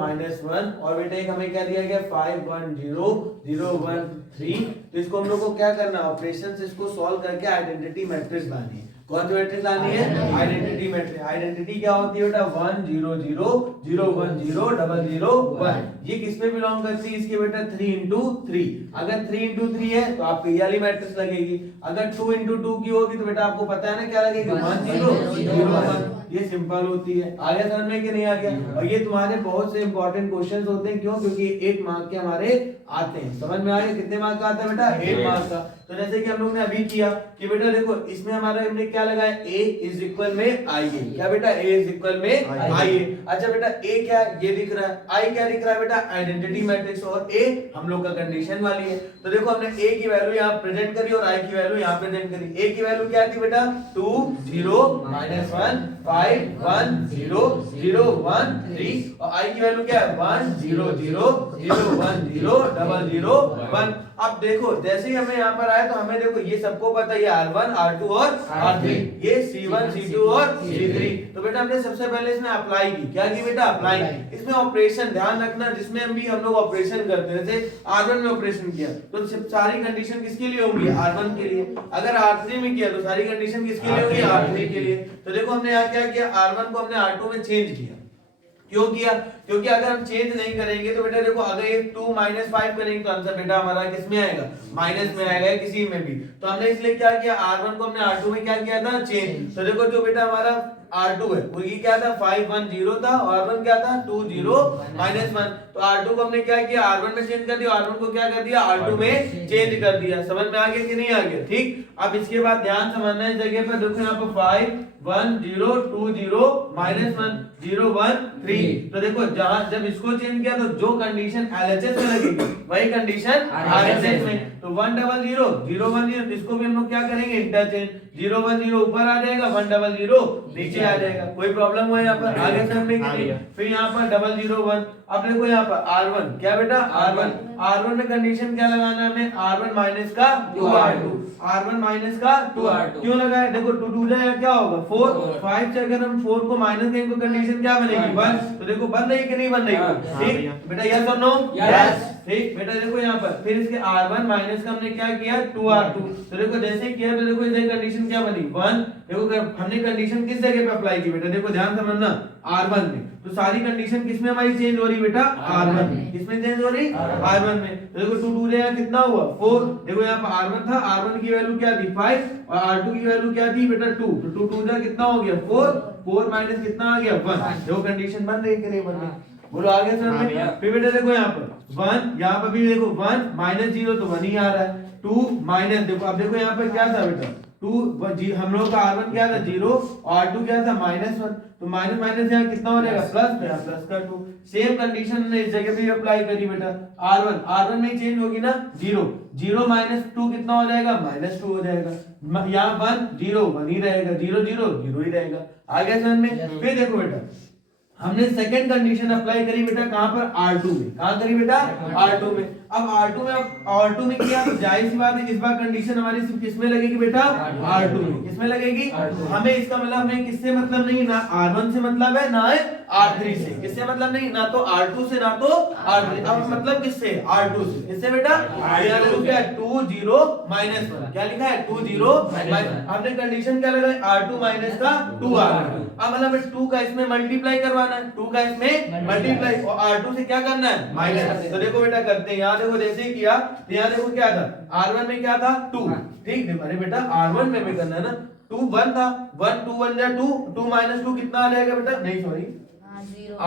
-1 और बेटा एक हमें क्या दिया गया 5 1 0 0 1 3। तो इसको हम लोग को क्या करना है, ऑपरेशन से इसको सॉल्व करके आइडेंटिटी मैट्रिक्स लानी है। कौन सी मैट्रिक्स लानी है? Identity matrix. आइडेंटिटी क्या होती है बेटा? 1 0 0 0 1 0 0 0 1। ये किस पे बिलोंग करती है? इसके बेटा 3 into 3। अगर 3 into 3 है तो आपको ये वाली मैट्रिक्स लगेगी। अगर 2 into 2 की होगी तो बेटा आपको पता है ना क्या लगेगी? 1 0 0 1। ये सिंपल होती है। आ गया समझ में कि नहीं आ गया? और ये तुम्हारे बहुत से इंपॉर्टेंट क्वेश्चंस होते हैं। क्यों? क्योंकि 8 मार्क के हमारे आते हैं। समझ में आ गया? कितने मार्क का आता है बेटा? 8 मार्क का। तो जैसे कि हम लोग ने अभी किया कि बेटा देखो इसमें हमारा हमने क्या लगाया? a इज इक्वल में i है। क्या बेटा? a इज इक्वल में i है। अच्छा बेटा a क्या है? ये दिख रहा है। i क्या दिख रहा है बेटा? Identity matrix. और a हम लोग का कंडीशन वाली है। तो देखो हमने a की वैल्यू यहाँ प्रेजेंट करी और i की वैल्यू यहाँ प्रेजेंट करी। a की वैल्यू क्या थी बेटा? 2 0 -1 5 1 0 0 1 3 और i की वैल्यू क्या है? 1 0 0 0 1 0 0 0 1। अब देखो जैसे ही हमें यहाँ पर आया तो हमें देखो ये सबको पता है, ये R1 R2 और R3, ये C1 C2 और C3। तो बेटा हमने सबसे पहले इसमें अप्लाई की। क्या की बेटा? अप्लाई। इसमें ऑपरेशन ध्यान रखना, जिसमें हम लोग ऑपरेशन करते हैं, जैसे R1 में ऑपरेशन किया तो सारी कंडीशन किसके लिए होंगी? R1 के लिए। अगर R3 में किया तो सारी कंडीशन किसके लिए होंगी? R3 के लिए। तो देखो हमने यहाँ क्या किया? R1 को हमने R2 में चेंज किया। क्यों किया? क्योंकि अगर हम चेंज नहीं करेंगे तो बेटा देखो अगर ये 2 -5 करेंगे तो आंसर बेटा हमारा किस में आएगा? माइनस में आएगा, किसी में भी। तो हमने इसलिए क्या किया? R1 को हमने R2 में क्या किया था? चेंज। तो देखो जो बेटा हमारा R2 है वो ये क्या था? 5 1 0 था और R1 क्या था? 2 0 -1। तो R2 को हमने क्या किया? R1 में चेंज कर दिया। R1 को क्या कर दिया? R2 में चेंज कर दिया। समझ में आ गया कि नहीं आ गया? ठीक। अब इसके बाद ध्यान समझना है, इस जगह पर देखो यहाँ पर 5 1 0 2 0 -1 0 1 3। तो देखो जहां जब इसको चेंज किया तो जो कंडीशन LHS में लगेगी वही कंडीशन RHS में। तो 1 0 0 0 1 0 इसको भी हम लोग क्या करेंगे? इंटरचेंज। 0 1 0 ऊपर आ जाएगा, 1 0 0 नीचे आ जाएगा। कोई प्रॉब्लम हुआ यहाँ पर? आगे समझने के लिए। फिर यहाँ पर 0 0 1। अब देखो यहाँ पर R1 क्या बेटा? R1 में कंडीशन क्या लगाना है हमें? R1 माइनस का 2R2। R1 माइनस का 2R2 क्यों लगाया? देखो 2 2 जाए क्या होगा? 4 5 से अगर हम 4 को माइनस करेंगे तो कंडीशन क्या बनेगी? 1। तो देखो बन रही कि नहीं बन रही? ठीक बेटा, यस और नो? यस। ठीक बेटा देखो यहाँ पर फिर इसके R1 माइनस का हमने क्या किया? 2R2। तो देखो जैसे ही किया तो देखो इधर कंडीशन क्या बनी? 1। देखो हमने कंडीशन किस जगह पे अप्लाई की बेटा? देखो ध्यान समझना, R1 में। तो सारी कंडीशन किसमें हमारी चेंज हो रही बेटा? R1 में। किसमें चेंज हो रही? R1 में। तो देखो 2 2 यहाँ कितना हुआ? 4। देखो यहाँ पर R1 था, R1 की वैल्यू क्या थी? 5 और R2 की वैल्यू क्या थी बेटा? 2। तो 2 2 कितना हो गया? 4 4 माइनस कितना आ गया? 1। देखो कंडीशन बन रही है कि नहीं बन रही? बोलो आगे सर में। फिर बेटा देखो यहाँ पर 1, यहाँ पर भी देखो 1 -0 तो 1 ही आ रहा है। 2 माइनस देखो, अब देखो यहाँ पर क्या था बेटा? 2 हम लोग का R1 क्या था? 0 और R2 क्या था? -1। तो माइनस माइनस यहाँ कितना हो जाएगा? प्लस। यहाँ प्लस का 2। सेम कंडीशन ने इस जगह पे भी अप्लाई करी बेटा। R1 में चेंज होगी ना? 0 0 -2 कितना हो जाएगा? -2 हो जाएगा। यहाँ 1 0 1 ही रहेगा, 0 0 0 ही रहेगा। आगे समझ में। फिर देखो बेटा हमने सेकंड कंडीशन अप्लाई करी बेटा कहां पर? R2 में। कहां करी बेटा? R2 में। अब R2 में किया तो जाहिर सी बात है इस बार कंडीशन हमारी सिर्फ किसमें लगेगी बेटा? R2 में। किसमें लगेगी? हमें इसका मतलब हमें किससे मतलब नहीं, ना R1 से मतलब है ना R3 से। किससे मतलब नहीं? ना तो R2 से ना तो R3। अब मतलब किससे? R2 से। किससे बेटा? यहाँ देखो क्या है? 2 0 -1। क्या लिखा है? 2 0 हमने कंडीशन क्या लगाई? R2 माइनस का 2 आ रहा है। अब मतलब 2 का इसमें मल्टीप्लाई करवाना है, 2 का इसमें मल्टीप्लाई और R2 से क्या करना है? माइनस। तो देखो बेटा करते हैं, यहाँ देखो जैसे ही किया तो यहाँ देखो क्या था? R1 में क्या था? 2। ठीक है अरे बेटा R1 में भी करना है ना। 2 1 था, 1 2 1 जा 2, 2 -2 कितना आ जाएगा बेटा? नहीं सॉरी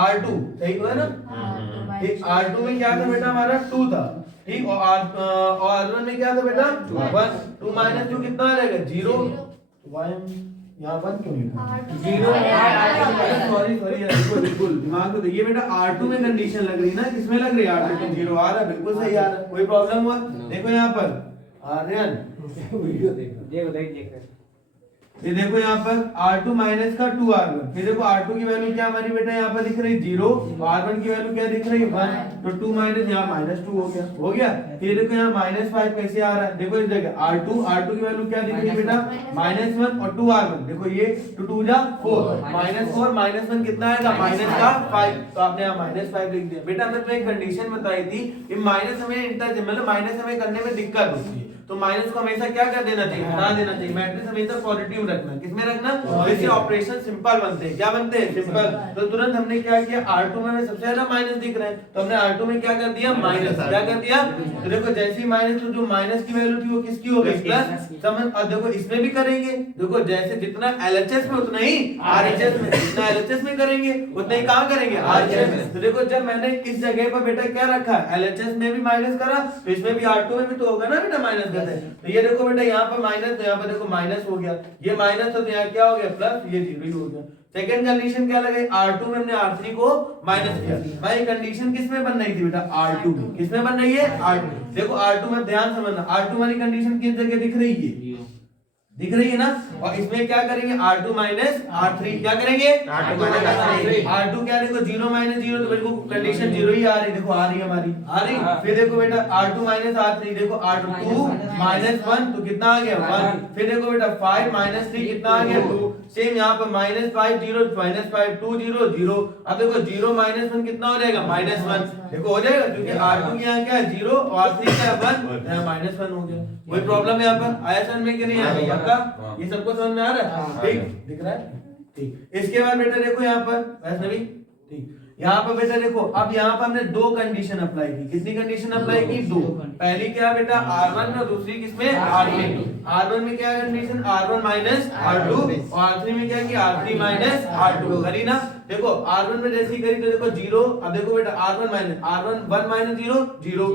R2 सही तो है ना? ठीक R2 में क्या था बेटा? हमारा 2 था। ठीक और R1 में क्या था बेटा? 1। 2 -2 कितना आ जाएगा? 0। यहाँ 1 क्यों लिखा? 0। सॉरी यार, बिल्कुल दिमाग को देखिए बेटा। R2 में कंडीशन लग रही है ना? किसमें लग रही है? R2 में 0 आ रहा है, बिल्कुल सही आ रहा है। कोई प्रॉब्लम हुआ? देखो यहाँ पर आर्यन वीडियो देखो फिर देखो यहाँ पर R2 माइनस का 2R1, फिर देखो R2 की वैल्यू क्या हमारी बेटा यहाँ पर दिख रही 0, R1 की वैल्यू क्या दिख रही 1, तो 2 माइनस यहाँ -2 हो गया। फिर देखो यहाँ -5 कैसे आ रहा है, देखो इस जगह R2 की वैल्यू क्या दिख रही है बेटा -1 और 2R1, देखो ये 2 2 जा 4, -4 -1 कितना आएगा -5, तो आपने यहाँ -5 लिख दिया। बेटा हमने तुम्हें एक कंडीशन बताई थी कि माइनस हमें मतलब माइनस हमें करने में दिक्कत होती है, तो माइनस को हमेशा क्या कर देना चाहिए, हटा देना चाहिए। मैट्रिक्स हमेशा पॉजिटिव रखना, किसमें रखना, जैसे ऑपरेशन सिंपल बनते हैं, क्या बनते हैं सिंपल, तो तुरंत हमने क्या किया R2 में हमें सबसे ज्यादा माइनस दिख रहा है, तो हमने R2 में क्या कर दिया माइनस, क्या कर दिया, तो देखो जैसे ही माइनस, तो जो माइनस की वैल्यू थी वो किसकी हो गई प्लस, अब देखो इसमें भी करेंगे, देखो जैसे जितना LHS में उतना ही RHS में, जितना LHS में करेंगे उतना ही कहां करेंगे RHS में। तो देखो जब मैंने इस जगह पर बेटा क्या रखा LHS में भी माइनस करा, तो इसमें भी R2 में भी तो होगा ना बेटा माइनस करते हैं, तो ये देखो बेटा यहाँ पर माइनस, तो यहाँ पर देखो माइनस हो गया, ये माइनस तो यहाँ क्या हो गया प्लस, ये 0 ही हो गया। सेकंड कंडीशन क्या लगे, R2 में हमने R3 को माइनस किया, भाई कंडीशन किस में बन रही थी बेटा R2 में, किस में बन रही है R2, देखो R2 में ध्यान समझना, R2 वाली कंडीशन किस जगह दिख रही है, दिख रही है ना, और इसमें क्या करेंगे R2 माइनस R3, क्या करेंगे R2 क्या देखो 0 माइनस 0, तो बिल्कुल कंडीशन 0 ही आ रही, देखो आ रही हमारी आ रही। फिर देखो बेटा R2 माइनस R3, देखो R2 माइनस 1, तो कितना आ गया 1, फिर देखो बेटा 5 माइनस 3 कितना आ गया 2, सेम यहाँ पर -5 0 -5 2 0 0, अब देखो 0 -1 कितना हो जाएगा -1, देखो हो जाएगा क्योंकि R2 के यहाँ क्या है 0 और R3 क्या है 1, यहाँ -1 हो गया। कोई प्रॉब्लम है यहाँ पर, आया समझ में कि नहीं आया आपका, ये सबको समझ में आ रहा है, ठीक दिख रहा है, ठीक। इसके बाद बेटा देखो यहाँ पर वैसे भी ठीक, यहाँ पर बेटा देखो अब यहाँ पर हमने दो कंडीशन अप्लाई की, कितनी कंडीशन अप्लाई की, दो। पहली क्या बेटा R1 और दूसरी किसमें R3, R1 में क्या कंडीशन R1 माइनस R2 और R3 में क्या की R3 माइनस R2 करी ना, देखो R1 में जैसी करी तो देखो 0, अब देखो बेटा R1 minus R1 1 minus 0 0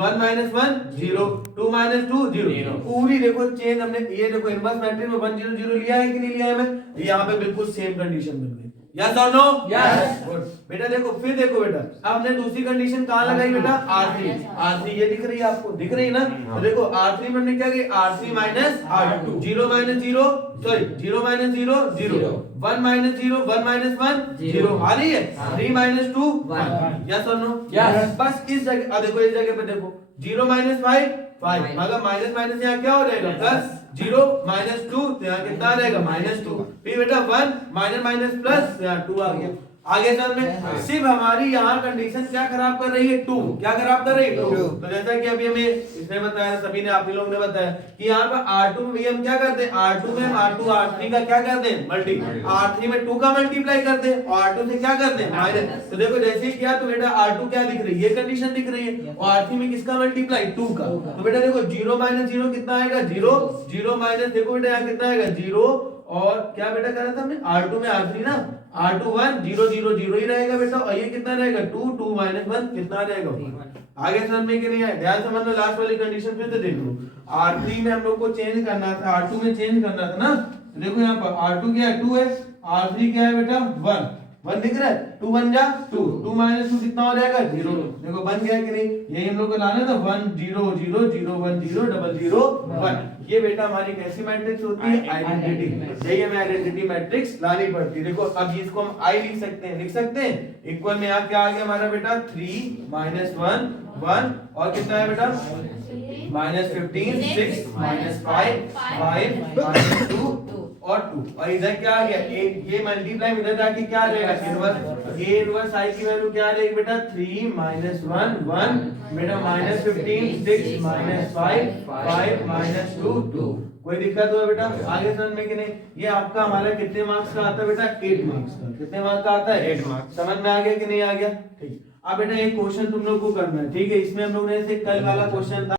1 minus 1 0 2 minus 2 0, पूरी देखो चेंज हमने, ये देखो इनवर्स मैट्रिक्स में 1 0 0 लिया है कि नहीं लिया है, मैं यहाँ पे बिल्कुल सेम कंडीशन बन गई, यस और नो, यस गुड। बेटा देखो फिर देखो बेटा अब हमने दूसरी कंडीशन कहाँ लगाई बेटा R3 ये दिख रही है आपको, दिख रही है ना, तो देखो R3 में हमने क्या किया R3 minus R2 0 minus 0 sorry 0 minus 0 0 1 minus 0 1 minus 1 0 आ रही है, 3 माइनस 2 1, यस और नो, यस। बस इस जगह देखो, इस जगह पे देखो 0 माइनस 5 5, अगर माइनस माइनस यहाँ क्या हो जाएगा प्लस, 0 माइनस 2 तो यहाँ कितना आ जाएगा -2, फिर बेटा 1 माइनस माइनस प्लस यहाँ 2 आ गया। आगे सर में सिर्फ हमारी यहाँ कंडीशन क्या खराब कर रही है 2, क्या खराब कर रही है 2, तो जैसा कि अभी हमें इसने बताया, सभी ने आप लोगों ने बताया कि यहाँ पर R2 में भी हम क्या करते हैं, R2 में R2 R3 का क्या करते हैं मल्टी, R3 में 2 का मल्टीप्लाई करते हैं और R2 से क्या करते हैं माइनस, तो देखो जैसे ही किया तो बेटा R2 क्या दिख रही है, ये कंडीशन दिख रही है, और R3 में किसका मल्टीप्लाई 2 का, तो बेटा देखो 0 माइनस 0 कितना आएगा 0 0 माइनस देखो बेटा यहाँ कितना आएगा 0, और क्या बेटा करा था हमने R2 में R3 ना, R2 1 0 0 0 ही रहेगा बेटा, और ये कितना रहेगा 2 2 माइनस 1 कितना रहेगा 1। आगे समझ में कि नहीं आया, ध्यान समझ लो, लास्ट वाली कंडीशन फिर से देख लो, R3 में हम लोग को चेंज करना था, R2 में चेंज करना था ना, तो देखो यहाँ पर R2 क्या है 2 है, R3 क्या है बेटा 1 दिख रहा है, 2 1 जा 2 2 माइनस 2 कितना हो जाएगा 0, देखो बन गया कि नहीं, यही हम लोग को लाना था 1 0 0 0 1 0 0 0 1, ये बेटा हमारी कैसी मैट्रिक्स होती है आइडेंटिटी, यही हमें आइडेंटिटी मैट्रिक्स लानी पड़ती है। देखो अब इसको हम I लिख सकते हैं, इक्वल में यहाँ क्या आ गया हमारा बेटा 3 माइनस 1 1 और कितना है बेटा -15 6 -5 5 -2 और 2, और इधर क्या आ गया ये मल्टीप्लाई इधर जाके क्या आ जाएगा इनवर्स, ये इनवर्स I की वैल्यू क्या आ जाएगी बेटा 3 माइनस 1 1 बेटा -15 6 -5 5 -2 2, कोई दिक्कत हो बेटा, आगे समझ में कि नहीं। ये आपका हमारा कितने मार्क्स का आता है बेटा 8 मार्क्स का, कितने मार्क्स का आता है 8 मार्क्स, समझ में आ गया कि नहीं आ गया, ठीक। अब बेटा एक क्वेश्चन तुम लोग को करना है, ठीक है, इसमें हम लोग ने से कल वाला क्वेश्चन था